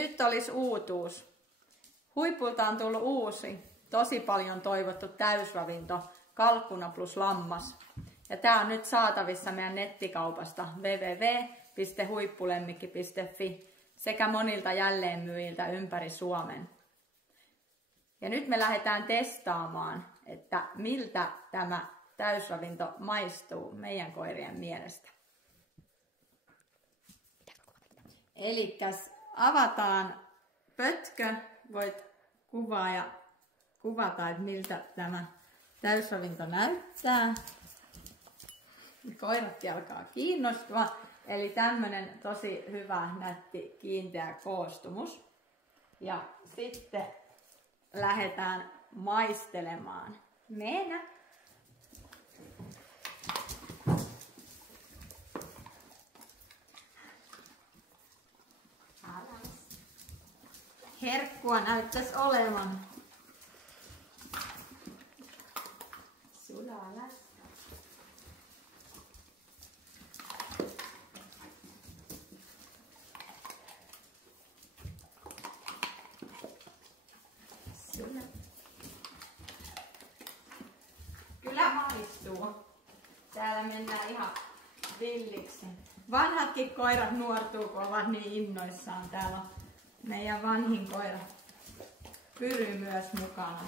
Nyt olisi uutuus. Huipulta on tullut uusi, tosi paljon toivottu täysravinto, kalkkuna plus lammas. Ja tää on nyt saatavissa meidän nettikaupasta www.huippulemmikki.fi sekä monilta jälleenmyyjiltä ympäri Suomen. Ja nyt me lähdetään testaamaan, että miltä tämä täysravinto maistuu meidän koirien mielestä. Elikkäs avataan pötkö, voit kuvata, että miltä tämä täysravinto näyttää. Koiratkin alkaa kiinnostua. Eli tämmönen tosi hyvä, nätti, kiinteä koostumus. Ja sitten lähdetään maistelemaan. Mennä! Herkkua näyttäisi olevan. Sulla alas. Sulla. Kyllä maistuu. Täällä mennään ihan villiksi. Vanhatkin koirat nuortuu, kun ovat niin innoissaan. Täällä on meidän vanhin koira Pyry myös mukana.